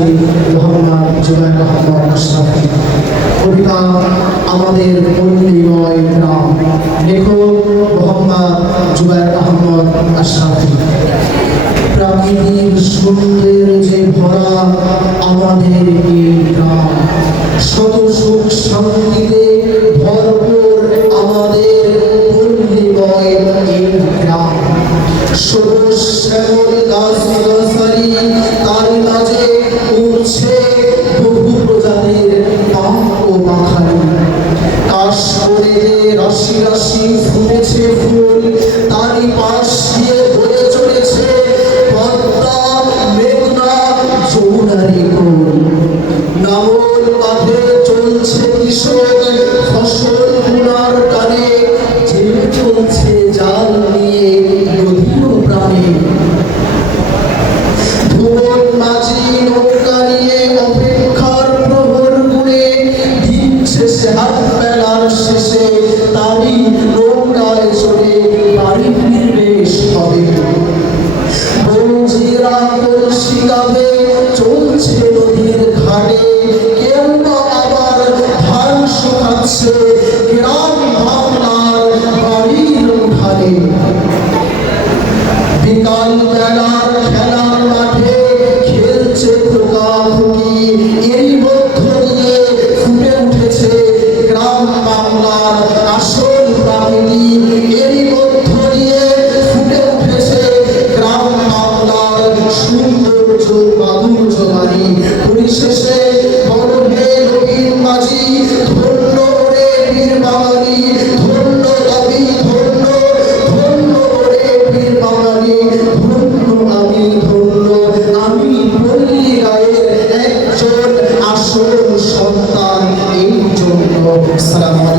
লিখেছে মোহাম্মদ জুবায়ের আহমদ আশরাফি। কবিতা আমাদের পল্লীময় গ্রাম, লেখক মোহাম্মদ জুবায়ের আহমদ আশরাফি। প্রাকৃতিক সৌন্দর্যে ভরা আমাদের এই গ্রাম, শত সুখ শান্তিতে ভরপুর আমাদের পল্লীময় এই গ্রাম। সবুজ শ্যামল গাছগাছালি, তার মাঝে উঠছে বহু প্রজাতির পাম ও মাখালি। কাশবনে রাশি রাশি ফুটেছে ফুল, তারই পাশ দিয়ে বয়ে চলেছে পদ্মা, মেঘনা, যমুনারি কোল। নাঙল কাঁধে চলছে কৃষক ফসল বুনার টানে, ঝিল চলছে জাল নিয়ে নদীর প্রাণে। ভুবন মাঝি নৌকা নিয়ে অপেক্ষার প্রহর গুণে, দিন শেষে হাত বেলার শেষে তারই নৌকায় চড়ে বাড়ি ফিরবে সবে। বঞ্জিরা কলসি কাঁধে চলছে নদীর ঘাটে, কেউ বা আবার ধান শুকাচ্ছে গ্রাম বাংলার বাড়ির উঠানে। বিকাল বেলার খেলার মাঠে খেলছে খোকাখুকি, এরই মধ্য দিয়ে ফুটে উঠেছে গ্রাম বাংলার আসল প্রাকৃতি। এরই মধ্য দিয়ে ফুটে উঠেছে গ্রাম বাংলার সৌন্দর্য মাধুর্য বাড়ি। পরিশেষে বড় হে রবীন মাঝি, ধন্য রে বীর বাঙালি, ধন্য দাবি ধন্য, ধন্য রে বীর বাঙালি, ধন্য আমি ধন্য, আমি পল্লী গায়ের একজন আসল সন্তান এই জন্য। সালাম।